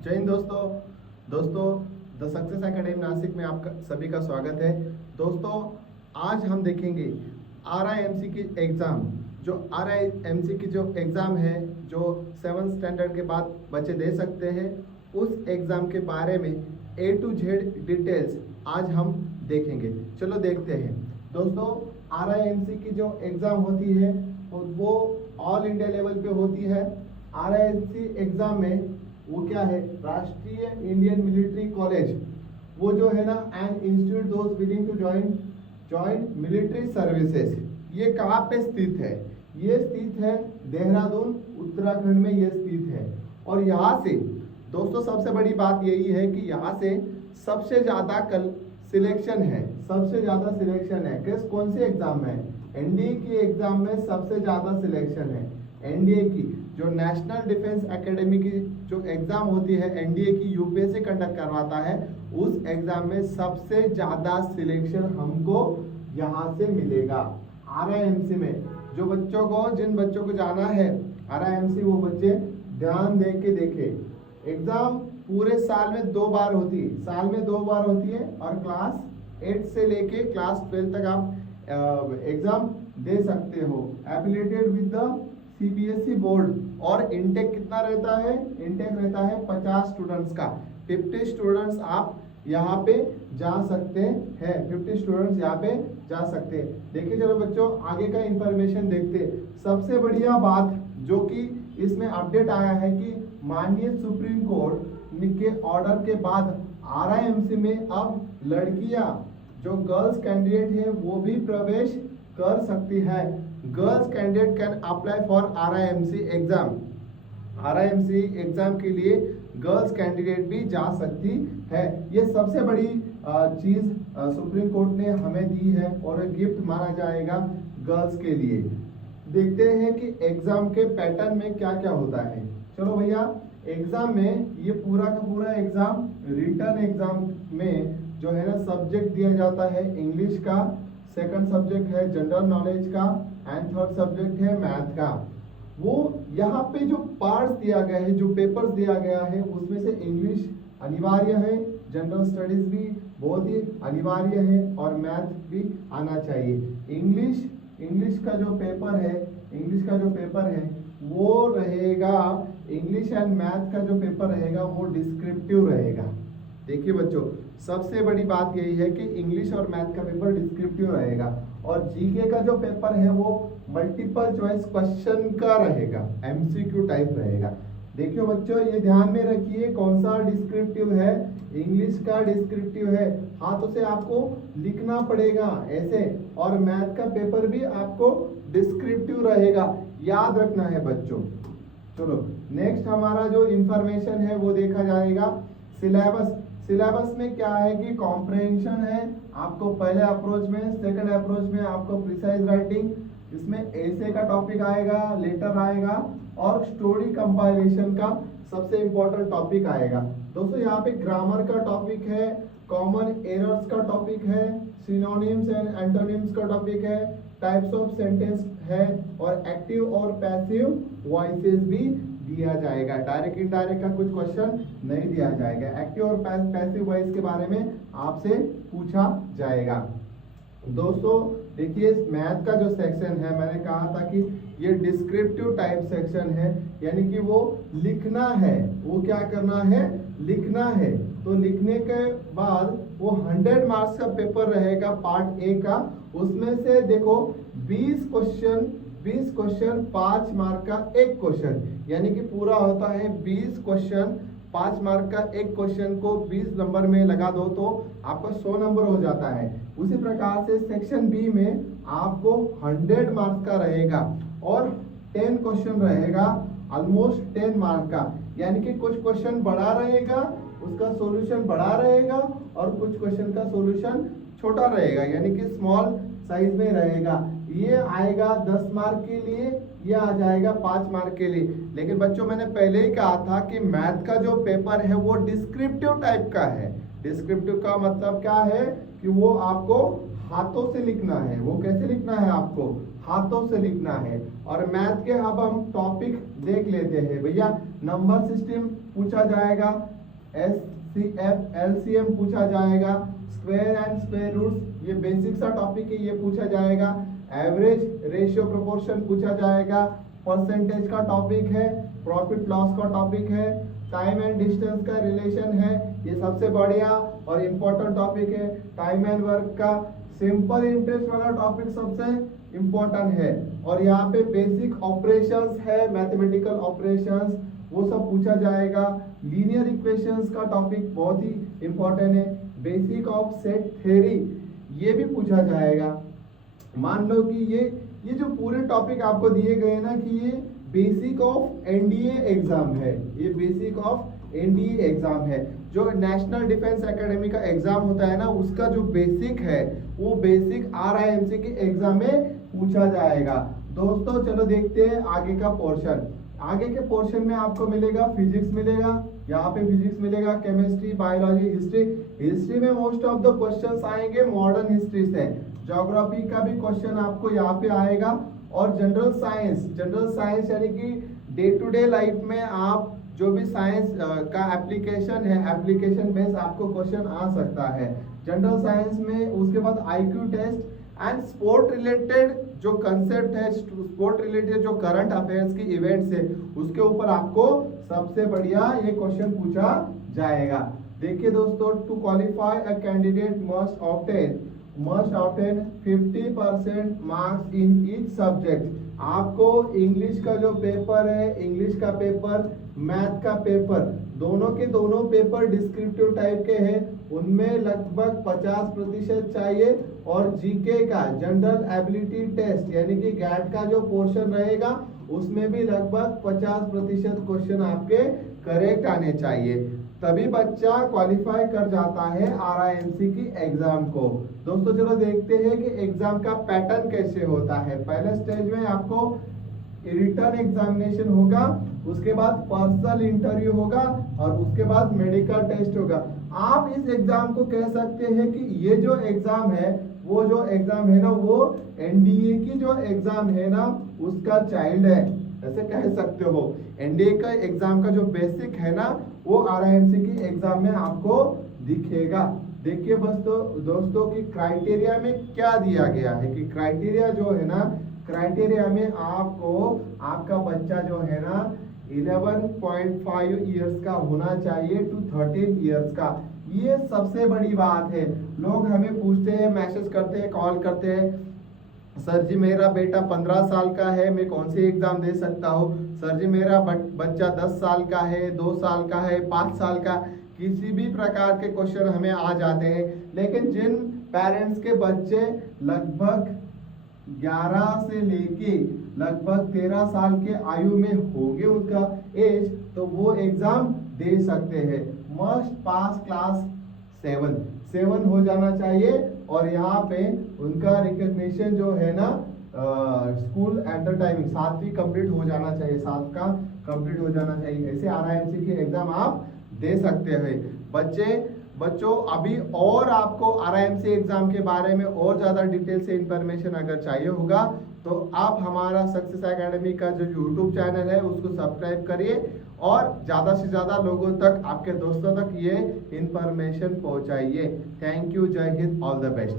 जय हिंद दोस्तों the success academy Nashik में आपका सभी का स्वागत है। दोस्तों आज हम देखेंगे RIMC की एग्ज़ाम। जो RIMC की जो एग्ज़ाम है जो 7th स्टैंडर्ड के बाद बच्चे दे सकते हैं, उस एग्ज़ाम के बारे में A to Z डिटेल्स आज हम देखेंगे। चलो देखते हैं। दोस्तों RIMC की जो एग्ज़ाम होती है वो ऑल इंडिया लेवल पे होती है। RIMC एग्ज़ाम में वो क्या है, राष्ट्रीय इंडियन मिलिट्री कॉलेज, वो जो है ना an institute those willing to join military services, ये कहाँ पे स्थित है? ये स्थित है देहरादून उत्तराखंड में ये स्थित है। और यहाँ से दोस्तों सबसे बड़ी बात यही है कि यहाँ से सबसे ज़्यादा कल सिलेक्शन है, सबसे ज़्यादा सिलेक्शन है। किस कौन से एग्जाम में? एनडीए की एग्जाम में सबसे ज़्यादा सिलेक्शन है। एनडीए की जो नेशनल डिफेंस एकेडमी की जो एग्ज़ाम होती है, एनडीए की यूपीएससी कंडक्ट करवाता है, उस एग्ज़ाम में सबसे ज़्यादा सिलेक्शन हमको यहाँ से मिलेगा। RIMC में जो बच्चों को जिन बच्चों को जाना है RIMC, वो बच्चे ध्यान दे के देखें। एग्ज़ाम पूरे साल में 2 बार होती है, साल में 2 बार होती है। और क्लास 8 से लेके क्लास 12 तक आप एग्ज़ाम दे सकते हो affiliated with the CBSE board. और इनटेक कितना रहता है? इनटेक रहता है 50 स्टूडेंट्स का। 50 स्टूडेंट्स आप यहाँ पे जा सकते हैं, 50 स्टूडेंट्स यहाँ पे जा सकते हैं। देखिए चलो बच्चों आगे का इंफॉर्मेशन देखते। सबसे बढ़िया बात जो कि इसमें अपडेट आया है कि माननीय सुप्रीम कोर्ट के ऑर्डर के बाद RIMC में अब लड़कियां जो गर्ल्स कैंडिडेट है वो भी प्रवेश कर सकती है। Girls candidate can apply for RIMC exam. RIMC exam के लिए गर्ल्स कैंडिडेट भी जा सकती है। ये सबसे बड़ी चीज सुप्रीम कोर्ट ने हमें दी है और गिफ्ट माना जाएगा गर्ल्स के लिए। देखते हैं कि एग्जाम के पैटर्न में क्या क्या होता है। चलो भैया, एग्जाम में ये पूरा का पूरा एग्जाम रिटन एग्जाम में जो है ना सब्जेक्ट दिया जाता है इंग्लिश का, सेकंड सब्जेक्ट है जनरल नॉलेज का एंड थर्ड सब्जेक्ट है मैथ का। वो यहाँ पे जो पार्ट्स दिया गया है, जो पेपर्स दिया गया है, उसमें से इंग्लिश अनिवार्य है, जनरल स्टडीज भी बहुत ही अनिवार्य है और मैथ भी आना चाहिए। इंग्लिश का जो पेपर है वो रहेगा, इंग्लिश एंड मैथ का जो पेपर रहेगा वो डिस्क्रिप्टिव रहेगा। देखिए बच्चों सबसे बड़ी बात यही है कि इंग्लिश और मैथ का पेपर डिस्क्रिप्टिव रहेगा और जीके का जो पेपर है वो मल्टीपल चॉइस क्वेश्चन का रहेगा, MCQ टाइप रहेगा। देखियो बच्चों ये ध्यान में रखिए कौन सा डिस्क्रिप्टिव है, इंग्लिश का डिस्क्रिप्टिव है, हाथों से आपको लिखना पड़ेगा ऐसे। और मैथ का पेपर भी आपको डिस्क्रिप्टिव रहेगा, याद रखना है बच्चों। चलो नेक्स्ट हमारा जो इंफॉर्मेशन है वो देखा जाएगा। सिलेबस में क्या है कि कॉम्प्रहेंशन है आपको पहले अप्रोच में, सेकंड अप्रोच में आपको प्रिसाइज राइटिंग, इसमें ऐसे का टॉपिक आएगा, लेटर आएगा और स्टोरी कंपाइलेशन का सबसे इंपॉर्टेंट टॉपिक आएगा। दोस्तों यहाँ पे ग्रामर का टॉपिक है, कॉमन एरर्स का टॉपिक है, सिनोनिम्स एंड एंटोनिम्स का टॉपिक है, टाइप्स ऑफ सेंटेंस है और एक्टिव और पैसिव वॉइसेस भी दिया जाएगा। डायरेक्ट इनडायरेक्ट का कुछ क्वेश्चन नहीं दिया जाएगा। एक्टिव और पैसिव वॉइस के बारे में आपसे पूछा जाएगा। दोस्तों देखिए मैथ का जो सेक्शन है, मैंने कहा था कि ये डिस्क्रिप्टिव टाइप सेक्शन है, यानी कि वो लिखना है, वो क्या करना है, लिखना है। तो लिखने के बाद वो 100 मार्क्स का पेपर रहेगा पार्ट ए का। उसमें से देखो 20 क्वेश्चन 5 मार्क का एक क्वेश्चन, यानी कि पूरा होता है 20 क्वेश्चन 5 मार्क का एक क्वेश्चन को 20 नंबर में लगा दो तो आपका 100 नंबर हो जाता है। उसी प्रकार से सेक्शन बी में आपको 100 मार्क्स का रहेगा और 10 क्वेश्चन रहेगा ऑलमोस्ट 10 मार्क का, यानी कि कुछ क्वेश्चन बड़ा रहेगा, उसका सॉल्यूशन बड़ा रहेगा और कुछ क्वेश्चन का सॉल्यूशन छोटा रहेगा, यानी कि स्मॉल साइज में रहेगा। ये आएगा 10 मार्क के लिए, ये आ जाएगा 5 मार्क के लिए। लेकिन बच्चों मैंने पहले ही कहा था कि मैथ का जो पेपर है वो डिस्क्रिप्टिव टाइप का है। डिस्क्रिप्टिव का मतलब क्या है कि वो आपको हाथों से लिखना है। वो कैसे लिखना है? आपको हाथों से लिखना है। और मैथ के अब हम टॉपिक देख लेते हैं भैया। नंबर सिस्टम पूछा जाएगा, एचसीएफ एलसीएम पूछा जाएगा, स्क्वायर एंड स्क्वायर रूट्स ये बेसिक सा टॉपिक है, ये पूछा जाएगा, एवरेज रेशियो प्रोपोर्शन पूछा जाएगा, परसेंटेज का टॉपिक है, प्रॉफिट लॉस का टॉपिक है, टाइम एंड डिस्टेंस का रिलेशन है, ये सबसे बढ़िया और इम्पोर्टेंट टॉपिक है। टाइम एंड वर्क का सिंपल इंटरेस्ट वाला टॉपिक सबसे इम्पोर्टेंट है, और यहाँ पे बेसिक ऑपरेशंस है, मैथमेटिकल ऑपरेशंस वो सब पूछा जाएगा। लीनियर इक्वेशंस का टॉपिक बहुत ही इम्पोर्टेंट है, बेसिक ऑफ सेट थ्योरी ये भी पूछा जाएगा। मान लो कि ये जो पूरे टॉपिक आपको दिए गए ना कि ये बेसिक ऑफ एनडीए एग्जाम है, ये बेसिक ऑफ एनडीए एग्जाम है। जो नेशनल डिफेंस एकेडमी का एग्जाम होता है ना, उसका जो बेसिक है वो बेसिक आरआईएमसी के एग्जाम में पूछा जाएगा। दोस्तों चलो देखते हैं आगे का पोर्शन। आगे के पोर्शन में आपको मिलेगा फिजिक्स मिलेगा, यहाँ पे फिजिक्स मिलेगा, केमिस्ट्री, बायोलॉजी, हिस्ट्री। हिस्ट्री में मोस्ट ऑफ द क्वेश्चंस आएंगे मॉडर्न हिस्ट्री से। ज्योग्राफी का भी क्वेश्चन आपको यहाँ पे आएगा, और जनरल साइंस यानी कि डे टू डे लाइफ में आप जो भी साइंस का एप्लीकेशन है, एप्लीकेशन बेस्ड आपको क्वेश्चन आ सकता है जनरल साइंस में। उसके बाद IQ test and sport related जो कंसेप्ट है, स्पोर्ट रिलेटेड जो करंट अफेयर्स की इवेंट्स है, उसके ऊपर आपको सबसे बढ़िया ये क्वेश्चन पूछा जाएगा। देखिए दोस्तों, to qualify a candidate must obtain 50% marks in each subject. आपको इंग्लिश का जो पेपर है, इंग्लिश का पेपर, मैथ का पेपर, दोनों के दोनों पेपर डिस्क्रिप्टिव टाइप के हैं, उनमें लगभग 50% चाहिए। और जीके का जनरल एबिलिटी टेस्ट यानी कि गैट का जो पोर्शन रहेगा उसमें भी लगभग 50% क्वेश्चन आपके करेक्ट आने चाहिए, तभी बच्चा क्वालिफाई कर जाता है आरआईएमसी की एग्जाम को। दोस्तों चलो देखते हैं कि एग्जाम का पैटर्न कैसे होता है। पहले स्टेज में आपको रिटन एग्जामिनेशन होगा, उसके बाद पर्सनल इंटरव्यू होगा, और उसके बाद मेडिकल टेस्ट होगा। आप इस एग्जाम को कह सकते हैं कि ये जो एग्जाम है वो एनडीए की जो एग्जाम है ना उसका चाइल्ड है, ऐसे कह सकते हो। एनडीए का एग्जाम का जो बेसिक है ना वो आरआईएमसी की एग्जाम में आपको दिखेगा। देखिए बस तो दोस्तों की क्राइटेरिया में क्या दिया गया है कि क्राइटेरिया जो है ना, क्राइटेरिया में आपको आपका बच्चा जो है ना 11.5 इयर्स का होना चाहिए टू 13 इयर्स का। ये सबसे बड़ी बात है। लोग हमें पूछते हैं, मैसेज करते हैं, कॉल करते हैं, सर जी मेरा बेटा 15 साल का है, मैं कौन सी एग्जाम दे सकता हूँ? सर जी मेरा बच्चा 10 साल का है, 2 साल का है, 5 साल का, किसी भी प्रकार के क्वेश्चन हमें आ जाते हैं। लेकिन जिन पेरेंट्स के बच्चे लगभग 11 से लेके लगभग 13 साल के आयु में होंगे उनका एज, तो वो एग्जाम दे सकते हैं। मस्ट पास क्लास 7 हो जाना चाहिए, और यहाँ पे उनका रिकॉग्निशन जो है ना स्कूल एट द टाइमिंग 7वीं कंप्लीट हो जाना चाहिए, 7 का कंप्लीट हो जाना चाहिए। ऐसे आरआईएमसी के एग्जाम आप दे सकते हैं। बच्चों अभी और आपको आरआईएमसी एग्जाम के बारे में और ज़्यादा डिटेल से इंफॉर्मेशन अगर चाहिए होगा तो आप हमारा सक्सेस एकेडमी का जो यूट्यूब चैनल है उसको सब्सक्राइब करिए, और ज़्यादा से ज़्यादा लोगों तक, आपके दोस्तों तक ये इंफॉर्मेशन पहुंचाइए। थैंक यू, जय हिंद, ऑल द बेस्ट।